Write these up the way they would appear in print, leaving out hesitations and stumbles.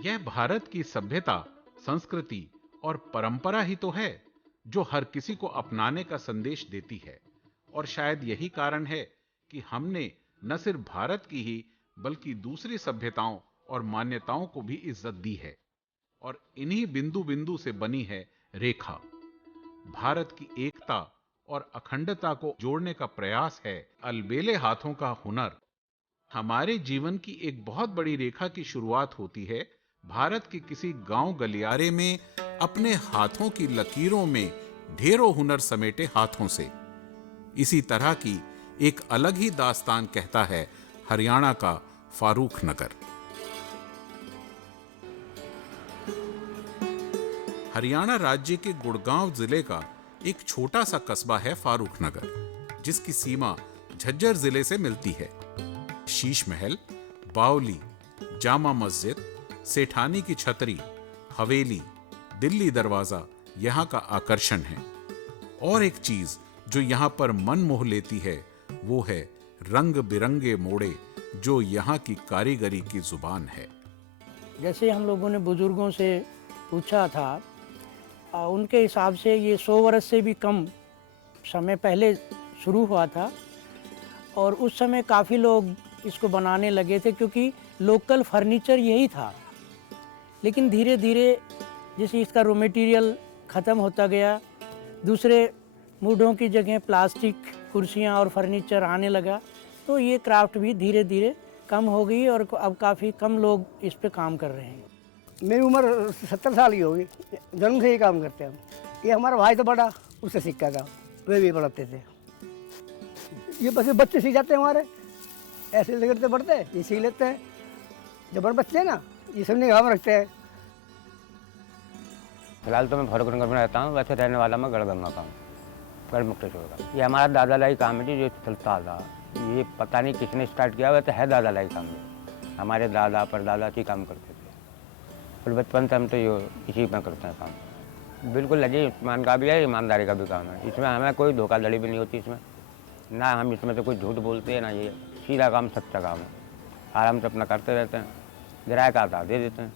यह भारत की सभ्यता, संस्कृति और परंपरा ही तो है जो हर किसी को अपनाने का संदेश देती है। और शायद यही कारण है कि हमने न सिर्फ भारत की ही बल्कि दूसरी सभ्यताओं और मान्यताओं को भी इज्जत दी है। और इन्हीं बिंदु बिंदु से बनी है रेखा। भारत की एकता और अखंडता को जोड़ने का प्रयास है अलबेले हाथों का हुनर। हमारे जीवन की एक बहुत बड़ी रेखा की शुरुआत होती है भारत के किसी गांव गलियारे में अपने हाथों की लकीरों में ढेरों हुनर समेटे हाथों से। इसी तरह की एक अलग ही दास्तान कहता है हरियाणा का फारूक नगर। हरियाणा राज्य के गुड़गांव जिले का एक छोटा सा कस्बा है फारूक नगर, जिसकी सीमा झज्जर जिले से मिलती है। शीश महल, बावली, जामा मस्जिद, सेठानी की छतरी, हवेली, दिल्ली दरवाजा यहाँ का आकर्षण है। और एक चीज जो यहाँ पर मन मोह लेती है वो है रंग बिरंगे मोड़े, जो यहाँ की कारीगरी की जुबान है। जैसे हम लोगों ने बुजुर्गों से पूछा था, उनके हिसाब से ये 100 वर्ष से भी कम समय पहले शुरू हुआ था। और उस समय काफ़ी लोग इसको बनाने लगे थे क्योंकि लोकल फर्नीचर यही था। लेकिन धीरे धीरे जैसे इसका रॉ मटेरियल ख़त्म होता गया, दूसरे मूडों की जगह प्लास्टिक कुर्सियाँ और फर्नीचर आने लगा, तो ये क्राफ्ट भी धीरे धीरे कम हो गई और अब काफ़ी कम लोग इस पे काम कर रहे हैं। मेरी उम्र 70 साल की होगी, जन्म से ही काम करते हैं हम। ये हमारा भाई तो बड़ा, उससे सीखा था, वे भी पढ़ाते थे। ये बस बच्चे सीख जाते हैं हमारे, ऐसे लगते पढ़ते हैं, ये सीख लेते हैं। जब बड़े बच्चे हैं ना, ये सब निगाह में रखते हैं। फिलहाल तो मैं फारूक नगर में रहता हूँ, वैसे रहने वाला मैं गढ़गंगा का हूँ, गढ़ मुक्तेश्वर का। ये हमारा दादालाई काम है जी, जो चलता था। ये पता नहीं किसने स्टार्ट किया, वैसे है दादालाई काम में। हमारे दादा परदादा ही काम करते थे, फिर बचपन से हम तो ये इसी में करते हैं काम। बिल्कुल लगे ईमान का भी है, ईमानदारी का भी काम है। इसमें हमें कोई धोखाधड़ी भी नहीं होती इसमें, ना हम इसमें से कोई झूठ बोलते हैं, ना ये सीधा काम सच्चा काम है। आराम से अपना करते रहते हैं, ग्राहक आता दे देते हैं।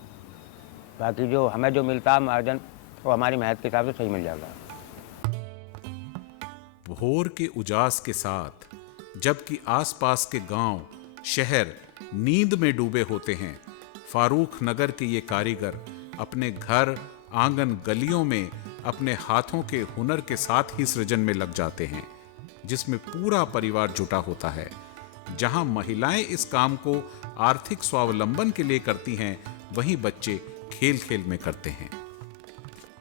बाकी जो हमें जो मिलता है मार्जिन, वो हमारी मेहनत के हिसाब से सही मिल जाता है। भोर के उजास के साथ जबकि आसपास के गांव, शहर नींद में डूबे होते हैं, फारूक नगर के ये कारीगर अपने घर, आंगन, गलियों में अपने हाथों के हुनर के साथ ही सृजन में लग जाते हैं, जिसमें पूरा परिवार जुटा होता है। जहां महिलाएं इस काम को आर्थिक स्वावलंबन के लिए करती हैं, वहीं बच्चे खेल खेल में करते हैं।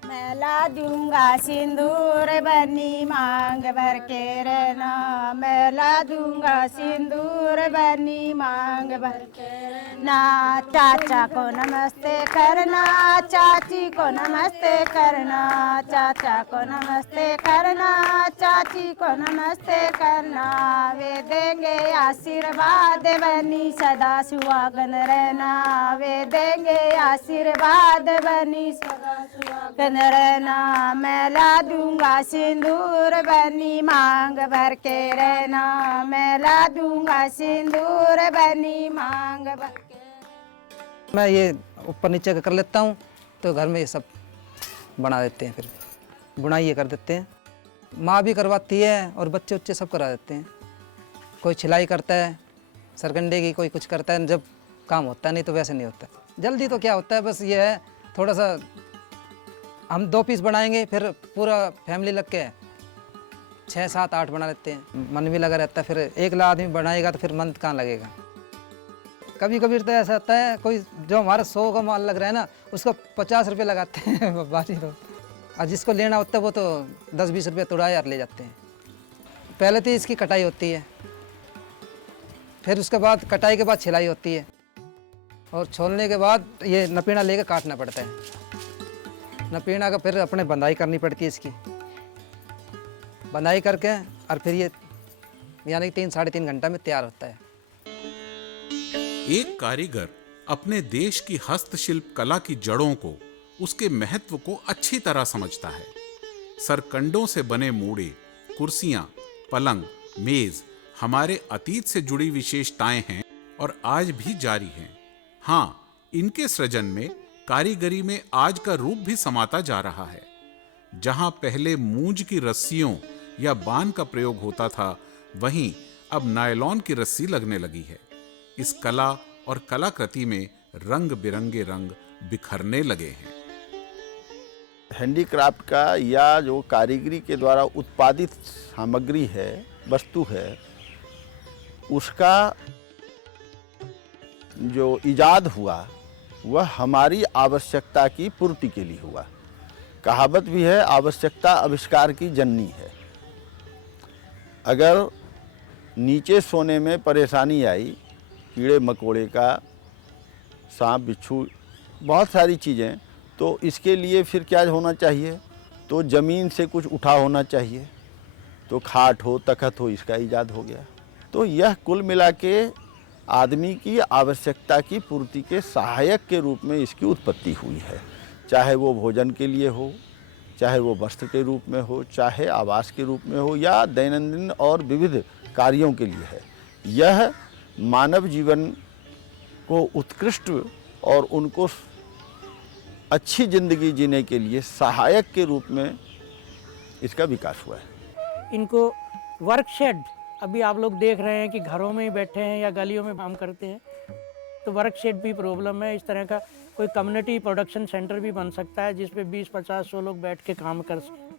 मैं दूंगा सिंदूर बनी मांग भर के रहना, मैं दूंगा सिंदूर बनी मांग भर के रहना। चाचा को नमस्ते करना, चाची को नमस्ते करना, चाचा को नमस्ते करना, चाची को नमस्ते करना। वे देंगे आशीर्वाद बनी सदा सुहागन रहना, वे देंगे आशीर्वाद बनी सदा सुहागन रहना। मैं ला दूंगा सिंदूर बनी मांग भर के रहना, मैं ला दूंगा सिंदूर बनी मांग भर के। मैं ये ऊपर नीचे कर लेता हूँ, तो घर में ये सब बना देते हैं, फिर बुनाई ये कर देते हैं। माँ भी करवाती है और बच्चे उच्चे सब करा देते हैं। कोई सिलाई करता है सरकंडे की, कोई कुछ करता है, जब काम होता है, नहीं तो वैसे नहीं होता। जल्दी तो क्या होता है, बस ये है थोड़ा सा हम 2 पीस बनाएंगे, फिर पूरा फैमिली लग के 6, 7, 8 बना लेते हैं। मन भी लगा रहता है, फिर एक आदमी बनाएगा तो फिर मन कहाँ लगेगा। कभी कभी तो ऐसा होता है, कोई जो हमारा 100 का माल लग रहा है ना, उसको 50 रुपये लगाते हैं बाजी तो। और जिसको लेना होता है वो तो 10-20 रुपये तुड़ा यार ले जाते हैं। पहले तो इसकी कटाई होती है, फिर उसके बाद कटाई के बाद छिलाई होती है, और छोलने के बाद ये नपीना लेकर काटना पड़ता है। नपीना का फिर अपने बंधाई करनी पड़ती है इसकी, बंधाई करके और फिर ये यानी 3-3.5 घंटा में तैयार होता है। एक कारीगर अपने देश की हस्तशिल्प कला की जड़ों को, उसके महत्व को अच्छी तरह समझता है। सरकंडों से बने मूड़े, कुर्सियां, पलंग, मेज हमारे अतीत से जुड़ी विशेषताएं हैं और आज भी जारी हैं। हाँ, इनके सृजन में कारीगरी में आज का रूप भी समाता जा रहा है। जहां पहले मूंज की रस्सियों या बान का प्रयोग होता था, वहीं अब नायलॉन की रस्सी लगने लगी है। इस कला और कलाकृति में रंग बिरंगे रंग बिखरने लगे हैं। हैंडीक्राफ्ट का या जो कारीगरी के द्वारा उत्पादित सामग्री है, वस्तु है, उसका जो इजाद हुआ वह हमारी आवश्यकता की पूर्ति के लिए हुआ। कहावत भी है, आवश्यकता आविष्कार की जननी है। अगर नीचे सोने में परेशानी आई, कीड़े मकोड़े का, सांप बिच्छू, बहुत सारी चीज़ें, तो इसके लिए फिर क्या होना चाहिए? तो ज़मीन से कुछ उठा होना चाहिए। तो खाट हो, तख्त हो, इसका ईजाद हो गया। तो यह कुल मिला के आदमी की आवश्यकता की पूर्ति के सहायक के रूप में इसकी उत्पत्ति हुई है। चाहे वो भोजन के लिए हो, चाहे वो वस्त्र के रूप में हो, चाहे आवास के रूप में हो, या दैनंदिन और विविध कार्यों के लिए है। यह मानव जीवन को उत्कृष्ट और उनको अच्छी जिंदगी जीने के लिए सहायक के रूप में इसका विकास हुआ है। इनको वर्कशेड, अभी आप लोग देख रहे हैं कि घरों में ही बैठे हैं या गलियों में काम करते हैं, तो वर्कशेड भी प्रॉब्लम है। इस तरह का कोई कम्युनिटी प्रोडक्शन सेंटर भी बन सकता है जिस पे 20, 50, 100 लोग बैठ के काम कर सकें।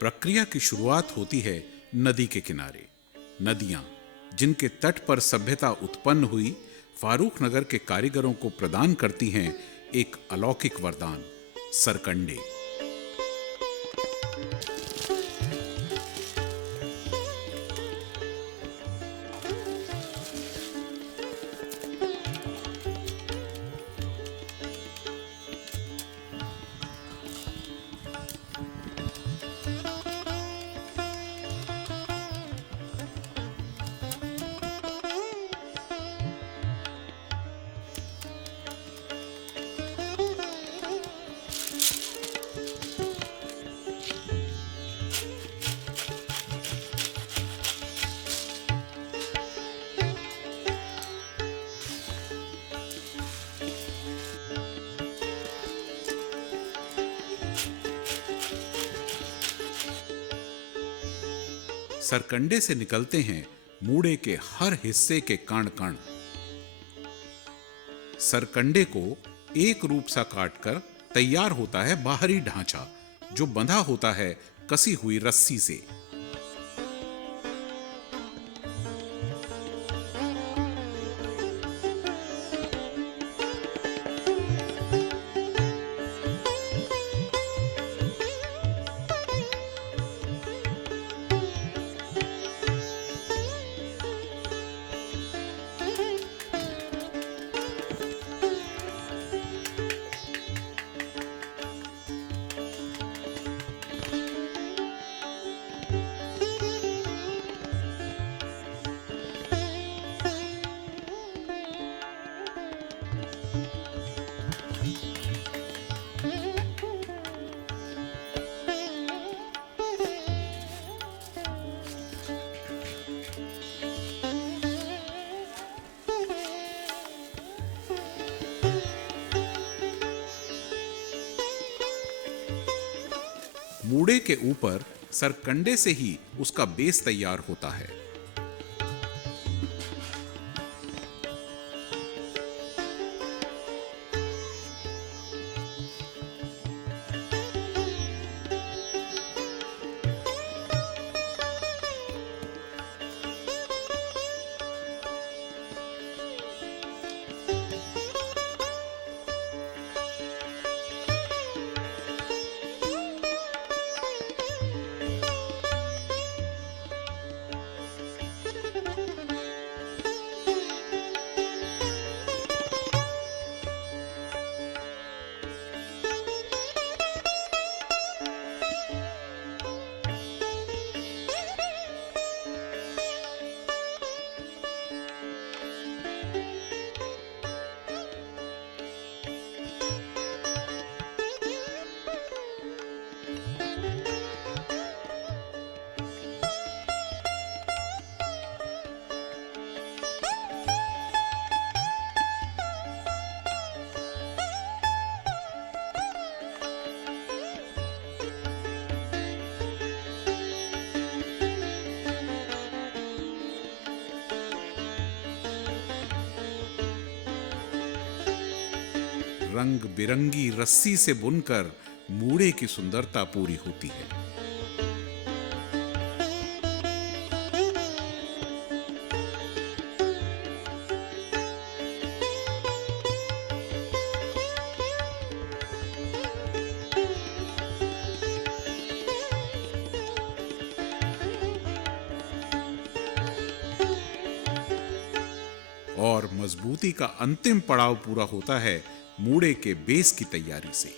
प्रक्रिया की शुरुआत होती है नदी के किनारे। नदियां जिनके तट पर सभ्यता उत्पन्न हुई, फारूखनगर के कारीगरों को प्रदान करती हैं एक अलौकिक वरदान, सरकंडे। सरकंडे से निकलते हैं मूड़े के हर हिस्से के कण कण। सरकंडे को एक रूप सा काटकर तैयार होता है बाहरी ढांचा, जो बंधा होता है कसी हुई रस्सी से। मूड़े के ऊपर सरकंडे से ही उसका बेस तैयार होता है। रंग बिरंगी रस्सी से बुनकर मूड़े की सुंदरता पूरी होती है। और मजबूती का अंतिम पड़ाव पूरा होता है मूड़े के बेस की तैयारी से।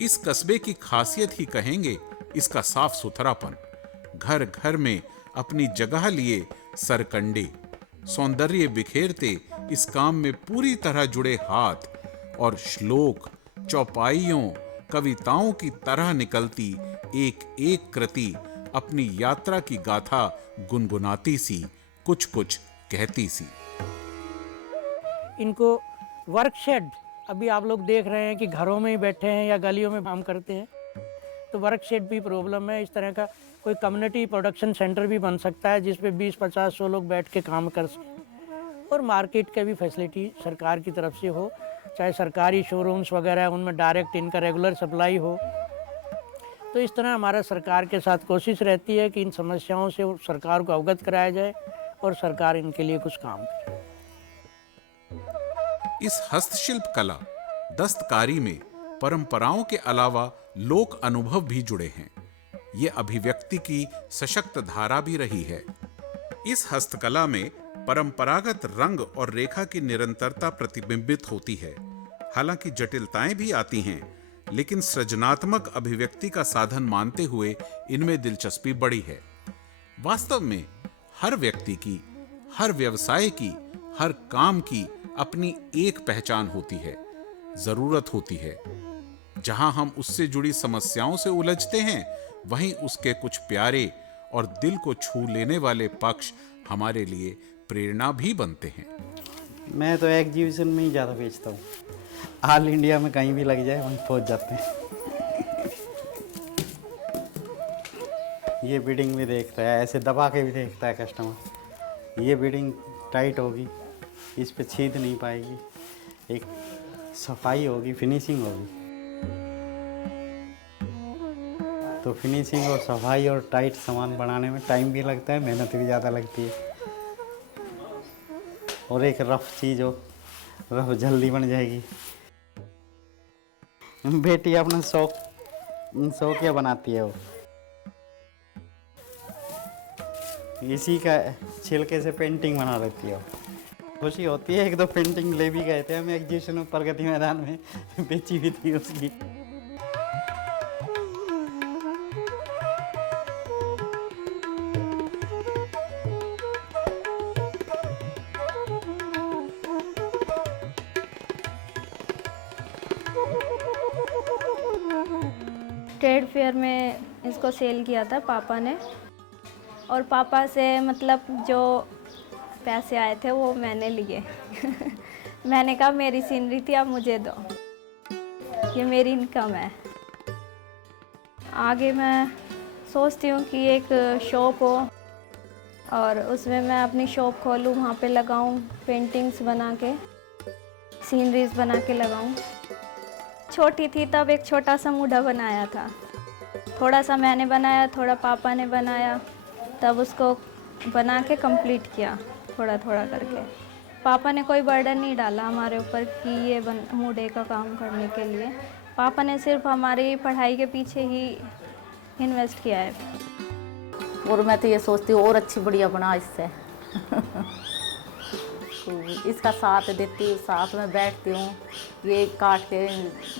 इस कस्बे की खासियत ही कहेंगे इसका साफ सुथरापन। घर घर में अपनी जगह लिए सरकंडे सौंदर्य बिखेरते इस काम में पूरी तरह जुड़े हाथ और श्लोक चौपाइयों कविताओं की तरह निकलती एक एक कृति अपनी यात्रा की गाथा गुनगुनाती सी, कुछ कुछ कहती सी। इनको वर्कशेड, अभी आप लोग देख रहे हैं कि घरों में ही बैठे हैं या गलियों में काम करते हैं, तो वर्कशेड भी प्रॉब्लम है। इस तरह का कोई कम्युनिटी प्रोडक्शन सेंटर भी बन सकता है जिस पे 20-50-100 लोग बैठ के काम कर सकें। और मार्केट का भी फैसिलिटी सरकार की तरफ से हो, चाहे सरकारी शोरूम्स वगैरह उनमें डायरेक्ट इनका रेगुलर सप्लाई हो। तो इस तरह हमारा सरकार के साथ कोशिश रहती है कि इन समस्याओं से सरकार को अवगत कराया जाए और सरकार इनके लिए कुछ काम करे। इस हस्तशिल्प कला दस्तकारी में परंपराओं के अलावा लोक अनुभव भी जुड़े हैं। ये अभिव्यक्ति की सशक्त धारा भी रही है। इस हस्तकला में परंपरागत रंग और रेखा की निरंतरता प्रतिबिंबित होती है। हालांकि जटिलताएं भी आती हैं, लेकिन सृजनात्मक अभिव्यक्ति का साधन मानते हुए इनमें दिलचस्पी बढ़ी है। वास्तव में हर व्यक्ति की, हर व्यवसाय की, हर काम की अपनी एक पहचान होती है, जरूरत होती है। जहां हम उससे जुड़ी समस्याओं से उलझते हैं, वहीं उसके कुछ प्यारे और दिल को छू लेने वाले पक्ष हमारे लिए प्रेरणा भी बनते हैं। मैं तो एग्जीबिशन में ही ज़्यादा बेचता हूँ। ऑल इंडिया में कहीं भी लग जाए वहीं पहुँच जाते हैं। ये बिडिंग भी देखता है, ऐसे दबा के भी देखता है कस्टमर। ये बिडिंग टाइट होगी, इस पे छीद नहीं पाएगी, एक सफाई होगी, फिनिशिंग होगी। तो फिनिशिंग और सफाई और टाइट सामान बनाने में टाइम भी लगता है, मेहनत भी ज़्यादा लगती है। और एक रफ चीज़ हो, रफ जल्दी बन जाएगी। बेटी अपना शौकिया बनाती है, वो इसी का छिलके से पेंटिंग बना लेती है। खुशी होती है। एक दो पेंटिंग ले भी गए थे हम एग्जीबिशन में, प्रगति मैदान में बेची भी थी उसकी। ट्रेड फेयर में इसको सेल किया था पापा ने, और पापा से मतलब जो पैसे आए थे वो मैंने लिए। मैंने कहा मेरी सीनरी थी, आप मुझे दो, ये मेरी इनकम है। आगे मैं सोचती हूँ कि एक शॉप हो और उसमें मैं अपनी शॉप खोलूँ, वहाँ पे लगाऊँ पेंटिंग्स बना के, सीनरीज बना के लगाऊँ। छोटी थी तब एक छोटा सा मूढ़ा बनाया था, थोड़ा सा मैंने बनाया, थोड़ा पापा ने बनाया, तब उसको बना के कंप्लीट किया थोड़ा थोड़ा करके। पापा ने कोई बर्डन नहीं डाला हमारे ऊपर कि ये मूढ़े का काम करने के लिए। पापा ने सिर्फ हमारी पढ़ाई के पीछे ही इन्वेस्ट किया है। और मैं तो ये सोचती हूँ और अच्छी बढ़िया बना इससे। तो इसका साथ देती हूँ, साथ में बैठती हूँ, ये काट के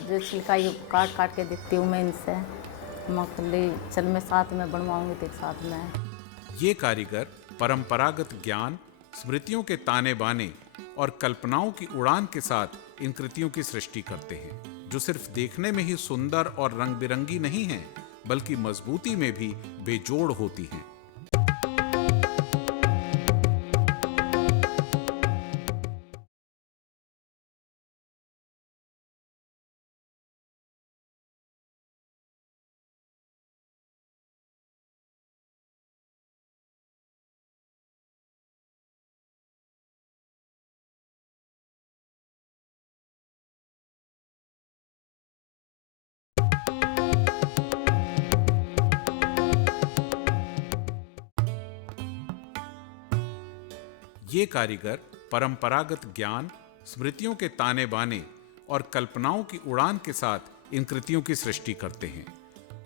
जो छिलका ये काट काट के देती हूँ मैं इनसे। मतलब चल मैं साथ में बनवाऊँगी तो साथ में। ये कारीगर परंपरागत ज्ञान, स्मृतियों के ताने बाने और कल्पनाओं की उड़ान के साथ इन कृतियों की सृष्टि करते हैं, जो सिर्फ देखने में ही सुंदर और रंग बिरंगी नहीं हैं, बल्कि मजबूती में भी बेजोड़ होती हैं। ये कारीगर परंपरागत ज्ञान, स्मृतियों के ताने बाने और कल्पनाओं की उड़ान के साथ इन कृतियों की सृष्टि करते हैं,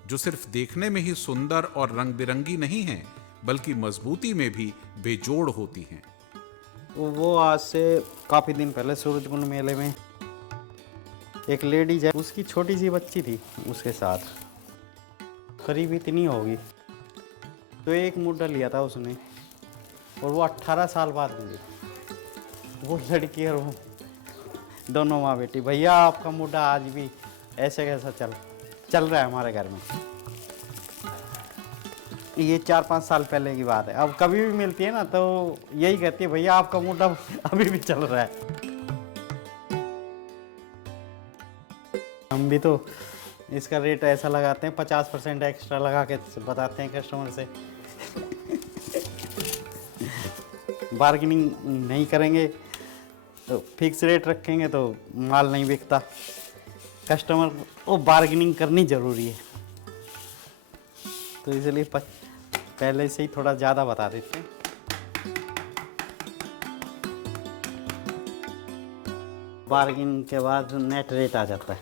जो सिर्फ देखने में ही सुंदर और रंग बिरंगी नहीं हैं, बल्कि मजबूती में भी बेजोड़ होती हैं। वो आज से काफ़ी दिन पहले सूरजकुंड मेले में एक लेडीज है, उसकी छोटी सी बच्ची थी उसके साथ, करीब इतनी होगी, तो एक मुद्दा लिया था उसने, और वो 18 साल बाद मिली। वो लड़की और वो दोनों माँ बेटी, भैया आपका मुद्दा आज भी ऐसे कैसा चल रहा है हमारे घर में। ये 4-5 साल पहले की बात है। अब कभी भी मिलती है ना तो यही कहती है, भैया आपका मुद्दा अभी भी चल रहा है। हम भी तो इसका रेट ऐसा लगाते हैं, 50% एक्स्ट्रा लगा के बताते हैं कस्टमर से। बार्गेनिंग नहीं करेंगे तो फिक्स रेट रखेंगे तो माल नहीं बिकता। कस्टमर को बार्गेनिंग करनी ज़रूरी है, तो इसलिए पहले से ही थोड़ा ज़्यादा बता देते हैं। बार्गेनिंग के बाद नेट रेट आ जाता है,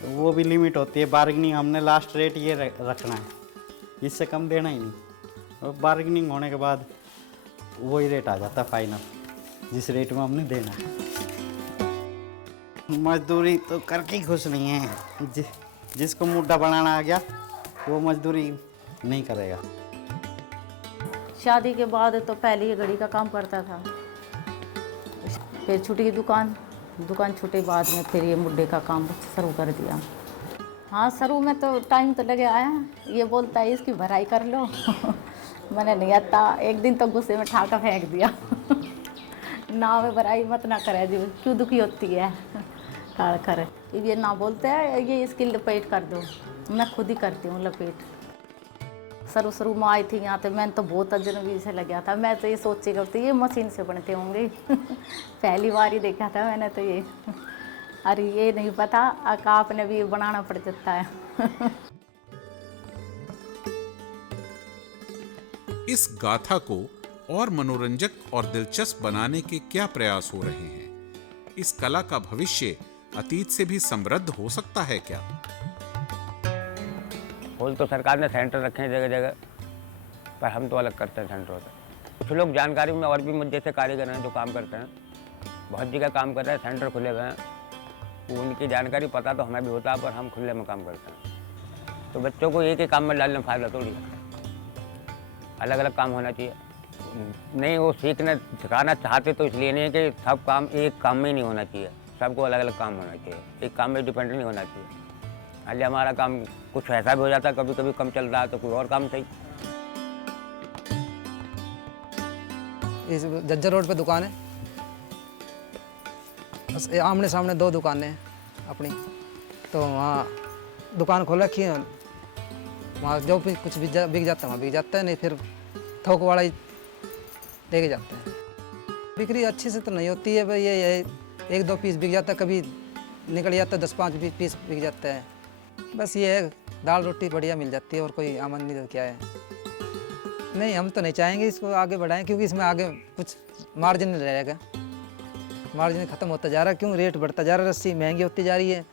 तो वो भी लिमिट होती है। बार्गेनिंग हमने लास्ट रेट ये रखना है, इससे कम देना ही नहीं, और बार्गेनिंग होने के बाद वही रेट आ जाता है फाइनल, जिस रेट में हमने देना है। मजदूरी तो करके ही खुश नहीं है। जिसको मुद्दा बनाना आ गया वो मजदूरी नहीं करेगा। शादी के बाद तो पहले ये घड़ी का काम करता था, फिर छुट्टी दुकान छूटे बाद में फिर ये मुड्डे का काम शुरू कर दिया। हाँ, शुरू में तो टाइम तो लगे आया, ये बोलता है इसकी भराई कर लो। मैंने नहीं आता, एक दिन तो गुस्से में ठाका फेंक दिया। ना में भराई मत ना करे जी, क्यों दुखी होती है काड़ कर। ये ना बोलते हैं ये इसकी लपेट कर दो, मैं खुद ही करती हूँ लपेट। शुरू में आई थी यहाँ तो मैंने तो बहुत अजनबी से लग गया था। मैं तो ये सोची करती ये मशीन से बनते होंगे। पहली बार ही देखा था मैंने तो ये। अरे ये नहीं पता आपने भी बनाना पड़ जाता है। इस गाथा को और मनोरंजक और दिलचस्प बनाने के क्या प्रयास हो रहे हैं? इस कला का भविष्य अतीत से भी समृद्ध हो सकता है क्या? फूल तो सरकार ने सेंटर रखे हैं जगह जगह, पर हम तो अलग करते हैं सेंटरों से। कुछ लोग जानकारी में और भी मुझ जैसे कारीगर हैं जो काम करते हैं, बहुत जगह काम कर रहे हैं, सेंटर खुले हुए हैं। उनकी जानकारी पता तो हमें भी होता है, पर हम खुले में काम करते हैं। तो बच्चों को एक ही काम में डालने में फ़ायदा थोड़ी है, अलग अलग काम होना चाहिए। नहीं, वो सिखाना चाहते तो इसलिए नहीं है कि सब काम एक काम में ही नहीं होना चाहिए, सबको अलग अलग काम होना चाहिए, एक काम में डिपेंड नहीं होना चाहिए। हालांकि हमारा काम कुछ ऐसा भी हो जाता है, कभी कभी कम चल रहा है तो कोई और काम सही। इस जज्जर रोड पे दुकान है, बस आमने सामने 2 दुकानें हैं अपनी, तो वहाँ दुकान खोल रखी है। वहाँ जो भी कुछ बिक जाता है वहाँ बिक जाता है, नहीं फिर थोक वाला ही लेके जाते हैं। बिक्री अच्छी से तो नहीं होती है भाई, ये 1-2 पीस बिक जाता है, कभी निकल जाता है 10-5 पीस बिक जाता है। बस ये है, दाल रोटी बढ़िया मिल जाती है और कोई आमदनी तो क्या है। नहीं, हम तो नहीं चाहेंगे इसको आगे बढ़ाएं, क्योंकि इसमें आगे कुछ मार्जिन नहीं रहेगा। मार्जिन ख़त्म होता जा रहा है, क्यों रेट बढ़ता जा रहा है, रस्सी महंगी होती जा रही है,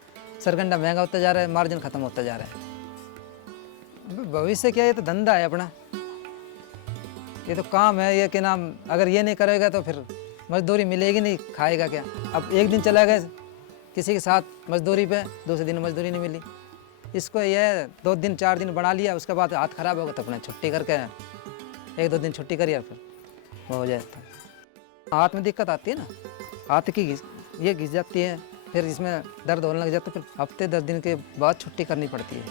सरगंडा महंगा होता जा रहा है, मार्जिन ख़त्म होता जा रहा है। भविष्य क्या है, ये तो धंधा है अपना, ये तो काम है, ये क्या नाम, अगर ये नहीं करेगा तो फिर मजदूरी मिलेगी नहीं, खाएगा क्या। अब एक दिन चला गया किसी के साथ मजदूरी पे, दूसरे दिन मजदूरी नहीं मिली, इसको ये 2 दिन 4 दिन बना लिया, उसके बाद हाथ ख़राब होगा तो अपने छुट्टी करके 1-2 दिन छुट्टी करिए, फिर वो हो जाता है। हाथ में दिक्कत आती है ना, हाथ की ये घिस जाती है, फिर इसमें दर्द होने लग जाता, फिर हफ्ते 10 दिन के बाद छुट्टी करनी पड़ती है,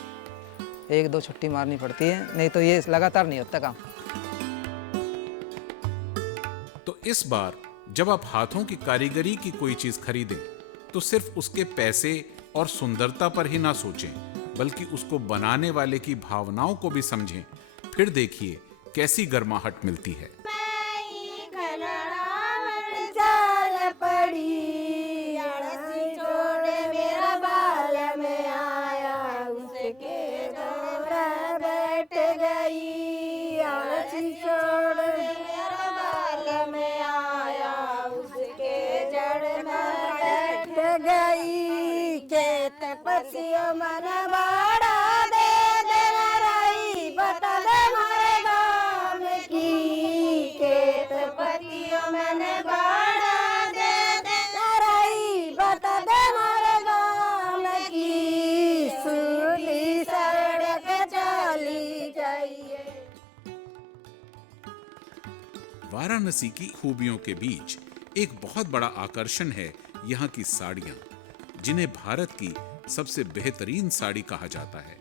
1-2 छुट्टी मारनी पड़ती है, नहीं तो ये लगातार नहीं होता काम। तो इस बार जब आप हाथों की कारीगरी की कोई चीज खरीदें तो सिर्फ उसके पैसे और सुंदरता पर ही ना सोचें, बल्कि उसको बनाने वाले की भावनाओं को भी समझें। फिर देखिए कैसी गर्माहट मिलती है। चाल पड़ी छोड़ मेरा बाल में आया, उसके दौरा बैठ गई। आलसी छोड़ मेरा बाल में आया, उसके जड़ में बैठ गई। खेत पतियों मन बाड़ा दे दे रही, बता दे मारे गाँव की। खेत पतियों मन बाड़ा दे दे रही, बता दे मारे गाँव की। सूली सड़क चली जाइए। वाराणसी की खूबियों के बीच एक बहुत बड़ा आकर्षण है यहाँ की साड़ियाँ, जिन्हें भारत की सबसे बेहतरीन साड़ी कहा जाता है।